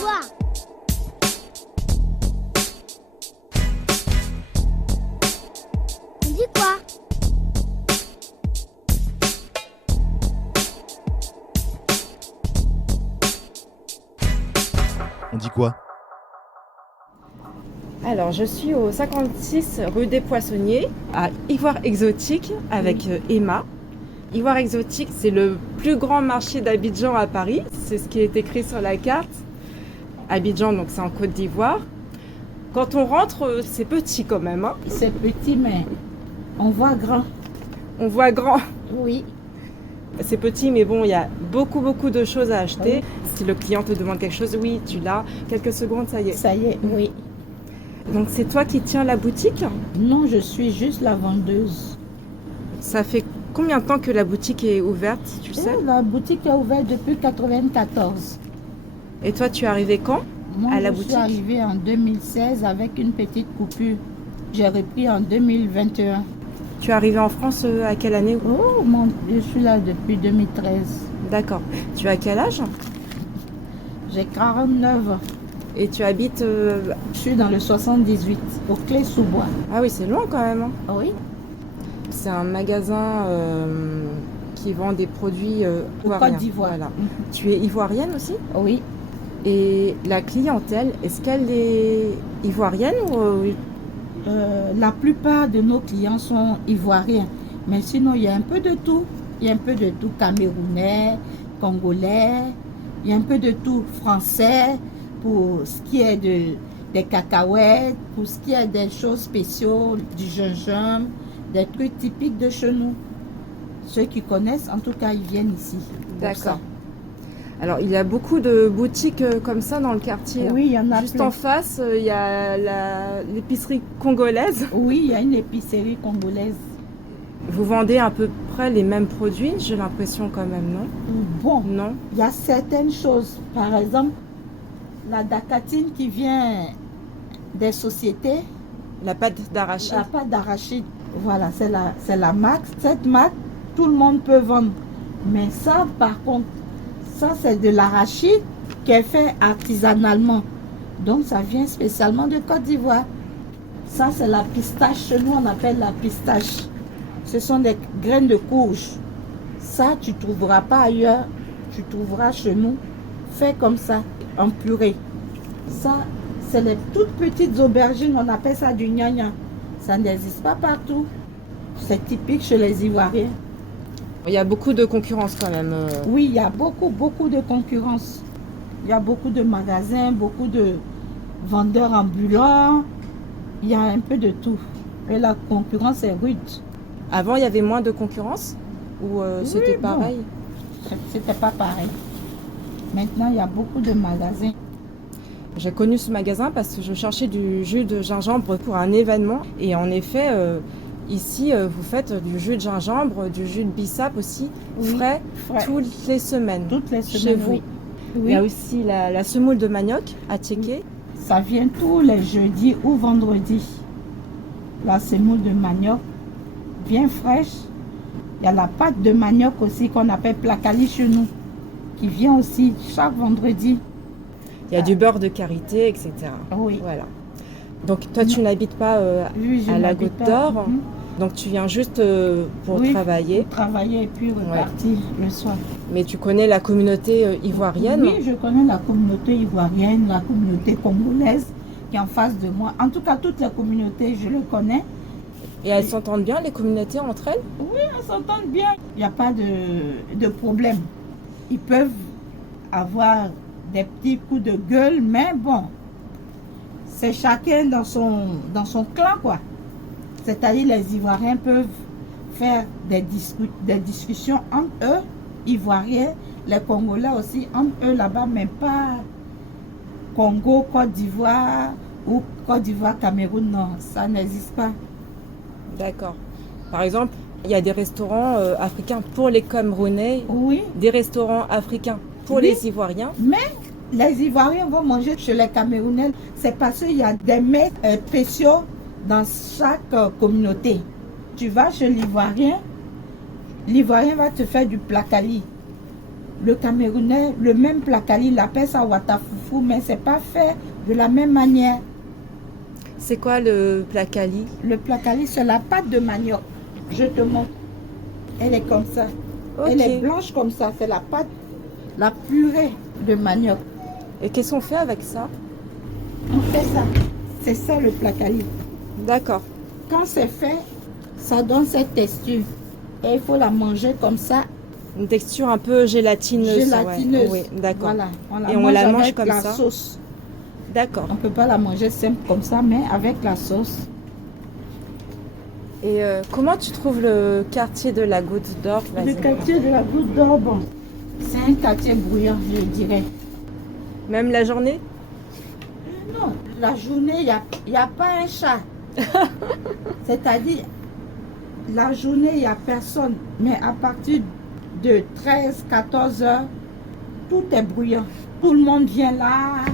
quoi? On dit quoi? On dit quoi? Alors, je suis au 56 rue des Poissonniers, à Ivoire Exotique, avec Emma. Ivoire Exotique, c'est le plus grand marché d'Abidjan à Paris. C'est ce qui est écrit sur la carte. Abidjan, donc c'est en Côte d'Ivoire. Quand on rentre, c'est petit quand même, hein. C'est petit, mais on voit grand. On voit grand. Oui. C'est petit, mais bon, il y a beaucoup de choses à acheter. Si le client te demande quelque chose, oui, tu l'as. Quelques secondes, ça y est. Ça y est, oui. Donc c'est toi qui tiens la boutique? Non, je suis juste la vendeuse. Ça fait combien de temps que la boutique est ouverte, tu sais? La boutique est ouverte depuis 1994. Et toi, tu es arrivé quand Moi, à la je boutique? suis arrivée en 2016 avec une petite coupure. J'ai repris en 2021. Tu es arrivé en France à quelle année? Oh, je suis là depuis 2013. D'accord. Tu as quel âge? J'ai 49 ans. Et tu habites... Je suis dans le 78, au Clé-sous-Bois. Ah oui, c'est loin quand même, hein. Oui. C'est un magasin qui vend des produits Au ivoiriens. Côte d'Ivoire. Voilà. Tu es ivoirienne aussi? Oui. Et la clientèle, est-ce qu'elle est ivoirienne ou... La plupart de nos clients sont ivoiriens. Mais sinon, il y a un peu de tout. Il y a un peu de tout. Camerounais, congolais, il y a un peu de tout. Français, pour ce qui est des cacahuètes, pour ce qui est des choses spéciales, du gingembre, des trucs typiques de chez nous. Ceux qui connaissent, en tout cas, ils viennent ici. D'accord. Alors, il y a beaucoup de boutiques comme ça dans le quartier. Oui, il y en a Juste plein. en face, il y a l'épicerie congolaise. Oui, il y a une épicerie congolaise. Vous vendez à peu près les mêmes produits, j'ai l'impression quand même, non? Bon, Non? il y a certaines choses. Par exemple, la dacatine qui vient des sociétés, La pâte d'arachide. la pâte d'arachide, voilà, c'est la marque. Cette marque, tout le monde peut vendre. Mais ça, par contre, ça c'est de l'arachide qui est fait artisanalement. Donc ça vient spécialement de Côte d'Ivoire. Ça c'est la pistache, chez nous on appelle la pistache. Ce sont des graines de courge. Ça tu ne trouveras pas ailleurs, tu trouveras chez nous. Fait comme ça, en purée. Ça, c'est les toutes petites aubergines, on appelle ça du gnagna. Ça n'existe pas partout. C'est typique chez les Ivoiriens. Il y a beaucoup de concurrence quand même. Oui, il y a beaucoup de concurrence. Il y a beaucoup de magasins, beaucoup de vendeurs ambulants. Il y a un peu de tout. Et la concurrence est rude. Avant, il y avait moins de concurrence? Ou c'était bon. pareil? C'était pas pareil. Maintenant, il y a beaucoup de magasins. J'ai connu ce magasin parce que je cherchais du jus de gingembre pour un événement. Et en effet, ici, vous faites du jus de gingembre, du jus de bissap aussi, Oui, frais, frais. toutes les semaines. Toutes les Chez semaines, vous. oui. Il y a aussi la semoule de manioc à checker. Ça vient tous les jeudis ou vendredis. La semoule de manioc, bien fraîche. Il y a la pâte de manioc aussi qu'on appelle placali chez nous, qui vient aussi chaque vendredi. Il y a du beurre de karité, etc. Oui. Voilà. Donc toi, tu n'habites pas Oui, je à la n'habite Goutte pas. d'Or. Mhm. Donc tu viens juste pour Oui, travailler. pour travailler et puis repartir le soir. Mais tu connais la communauté ivoirienne? Oui, je connais la communauté ivoirienne, la communauté congolaise qui est en face de moi. En tout cas, toutes les communautés, je le connais. Et elles s'entendent bien, les communautés entre elles? Oui, elles s'entendent bien. Il n'y a pas de problème. Ils peuvent avoir des petits coups de gueule, mais bon, c'est chacun dans son clan, quoi. C'est-à-dire les Ivoiriens peuvent faire des discussions entre eux, Ivoiriens, les Congolais aussi, entre eux là-bas, mais pas Congo, Côte d'Ivoire ou Côte d'Ivoire, Cameroun, non, ça n'existe pas. D'accord. Par exemple, il y a des restaurants africains pour les Camerounais, Oui, des restaurants africains pour Oui. les Ivoiriens. mais les Ivoiriens vont manger chez les Camerounais, c'est parce qu'il y a des mets spéciaux dans chaque communauté. Tu vas chez l'Ivoirien va te faire du placali. Le Camerounais, le même placali, il appelle ça watafoufou, mais c'est pas fait de la même manière. C'est quoi le placali? Le placali, c'est la pâte de manioc. Je te montre. Elle est comme ça. Ok. Elle est blanche comme ça. C'est la pâte, la purée de manioc. Et qu'est-ce qu'on fait avec ça? On fait ça. C'est ça le placali. D'accord. Quand c'est fait, ça donne cette texture. Et il faut la manger comme ça, Une texture un peu gélatineuse. gélatineuse. Ouais. Oui, d'accord. Voilà. Et on la mange avec comme la ça. sauce. D'accord. On ne peut pas la manger simple comme ça, mais avec la sauce. Et comment tu trouves le quartier de la Goutte d'Or? Le Vas-y. quartier de la Goutte d'Or, bon, c'est un quartier bruyant, je dirais. Même la journée? Non, la journée, il n'y a pas un chat. C'est-à-dire, la journée, il n'y a personne. Mais à partir de 13, 14 heures, tout est bruyant. Tout le monde vient là.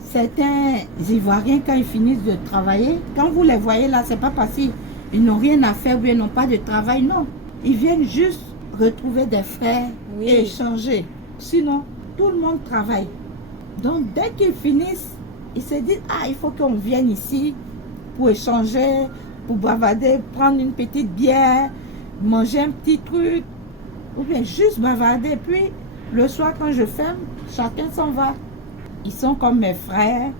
Certains Ivoiriens, quand ils finissent de travailler, quand vous les voyez là, c'est pas parce qu'ils n'ont rien à faire ou ils n'ont pas de travail, non. Ils viennent juste retrouver des frères Oui. et échanger. Sinon, tout le monde travaille. Donc, dès qu'ils finissent, ils se disent, ah, il faut qu'on vienne ici pour échanger, pour bavarder, prendre une petite bière, manger un petit truc, ou bien juste bavarder. Puis, le soir, quand je ferme, chacun s'en va. Ils sont comme mes frères,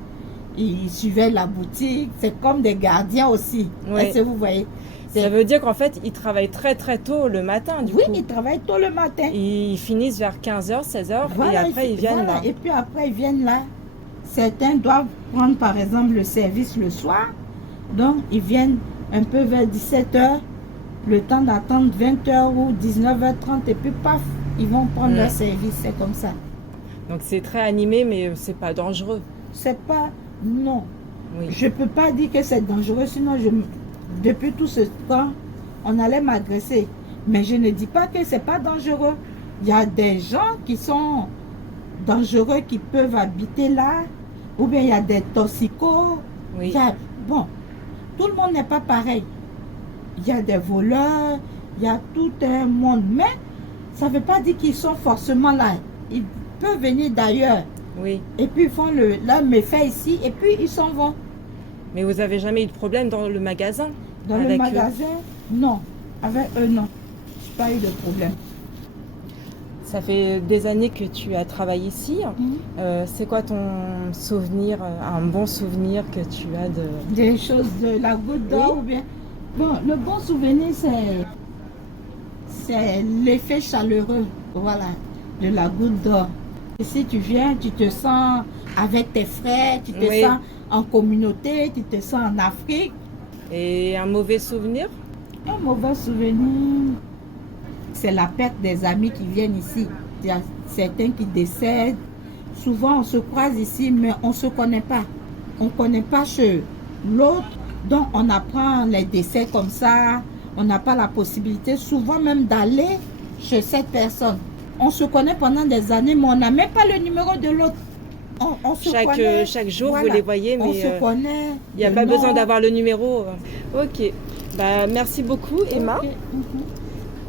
ils suivaient la boutique, c'est comme des gardiens aussi. Oui. Est-ce que vous voyez? Ça veut dire qu'en fait, ils travaillent très très tôt le matin, du Oui, coup. ils travaillent tôt le matin. Ils finissent vers 15h, 16h, et après ils viennent là. Et puis après, ils viennent là. Certains doivent prendre par exemple le service le soir. Donc, ils viennent un peu vers 17h, le temps d'attendre 20h ou 19h30, et puis paf, ils vont prendre leur service. C'est comme ça. Donc c'est très animé, mais c'est pas dangereux. C'est pas... Non. Oui. Je ne peux pas dire que c'est dangereux, sinon depuis tout ce temps, on allait m'agresser. Mais je ne dis pas que c'est pas dangereux. Il y a des gens qui sont dangereux, qui peuvent habiter là, ou bien il y a des toxicos. Oui. Bon, tout le monde n'est pas pareil. Il y a des voleurs, il y a tout un monde, mais ça ne veut pas dire qu'ils sont forcément là. Ils peuvent venir d'ailleurs. Oui. Et puis ils font leur méfait ici, et puis ils s'en vont. Mais vous avez jamais eu de problème dans le magasin? Dans le avec eux? magasin, non. Avec eux, non. Je n'ai pas eu de problème. Ça fait des années que tu as travaillé ici. C'est quoi ton souvenir, un bon souvenir que tu as de... Des choses de la Goutte d'Or ou bien... Bon, le bon souvenir, c'est l'effet chaleureux, voilà, de la Goutte d'Or. Et si tu viens, tu te sens avec tes frères, tu te sens en communauté, tu te sens en Afrique. Et un mauvais souvenir? Un mauvais souvenir, c'est la perte des amis qui viennent ici. Il y a certains qui décèdent. Souvent, on se croise ici, mais on ne se connaît pas. On ne connaît pas chez l'autre. Donc, on apprend les décès comme ça. On n'a pas la possibilité, souvent même, d'aller chez cette personne. On se connaît pendant des années, mais on n'a même pas le numéro de l'autre. On se connaît. Chaque jour, Voilà. vous les voyez, mais on se connaît. il n'y a pas besoin d'avoir le numéro. Ok. Bah, merci beaucoup, Emma. Okay.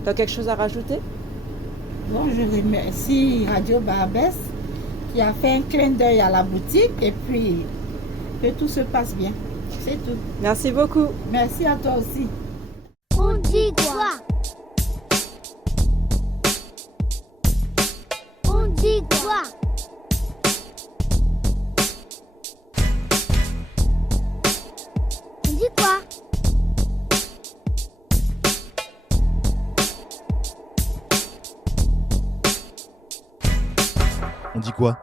Tu as quelque chose à rajouter? Bon, je remercie Radio Barbès qui a fait un clin d'œil à la boutique et puis que tout se passe bien. C'est tout. Merci beaucoup. Merci à toi aussi. On dit quoi? On dit quoi? On dit quoi? On dit quoi?